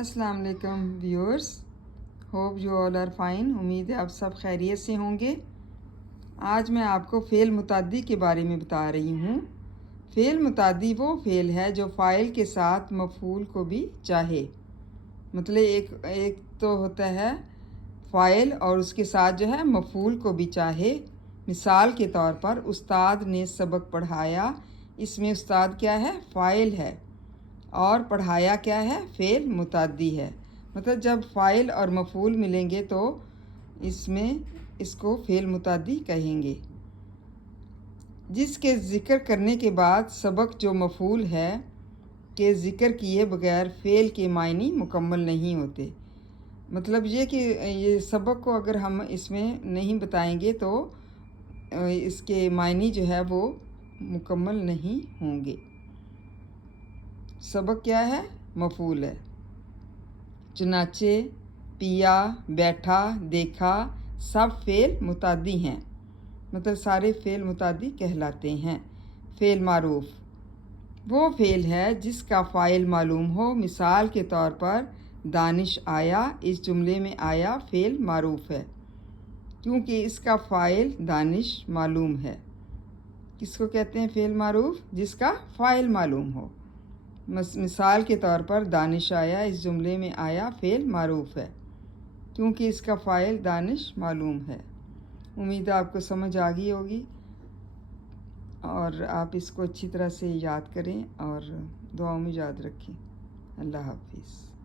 अस्सलाम वालेकुम viewers, hope you all are fine. उम्मीद है आप सब खैरियत से होंगे। आज मैं आपको फ़ेल मुताद्दी के बारे में बता रही हूँ। फ़ेल मुताद्दी वो फ़ेल है जो फ़ाइल के साथ मफ़ूल को भी चाहे। मतलब एक तो होता है फ़ाइल और उसके साथ जो है मफ़ूल को भी चाहे। मिसाल के तौर पर उस्ताद ने सबक पढ़ाया, इसमें उस्ताद क्या है? फ़ाइल है, और पढ़ाया क्या है? फ़ेल मुताद्दी है। मतलब जब फ़ाइल और मफ़ूल मिलेंगे तो इसको फ़ेल मुताद्दी कहेंगे। जिसके ज़िक्र करने के बाद सबक जो मफ़ूल है के ज़िक्र किए बगैर फ़ेल के मायने मुकम्मल नहीं होते। मतलब ये कि ये सबक को अगर हम इसमें नहीं बताएंगे तो इसके मायने जो है वो मुकम्मल नहीं होंगे। सबक क्या है? मफ़ूल है। चुनाचे, पिया, बैठा, देखा सब फ़ेल मुताद्दी हैं। मतलब सारे फ़ेल मुताद्दी कहलाते हैं। फ़ेल मारूफ़ वो फ़ेल है जिसका फ़ाइल मालूम हो। मिसाल के तौर पर दानिश आया, इस जुमले में आया फ़ेल मारूफ़ है क्योंकि इसका फ़ाइल दानिश मालूम है। किसको कहते हैं फ़ेल मारूफ़? जिसका फ़ाइल मालूम हो। मिसाल के तौर पर दानिश आया, इस जुमले में आया फ़ेल मारूफ़ है क्योंकि इसका फ़ाइल दानिश मालूम है। उम्मीद है आपको समझ आ गई होगी और आप इसको अच्छी तरह से याद करें और दुआओं में याद रखें। अल्लाह हाफ़िज़।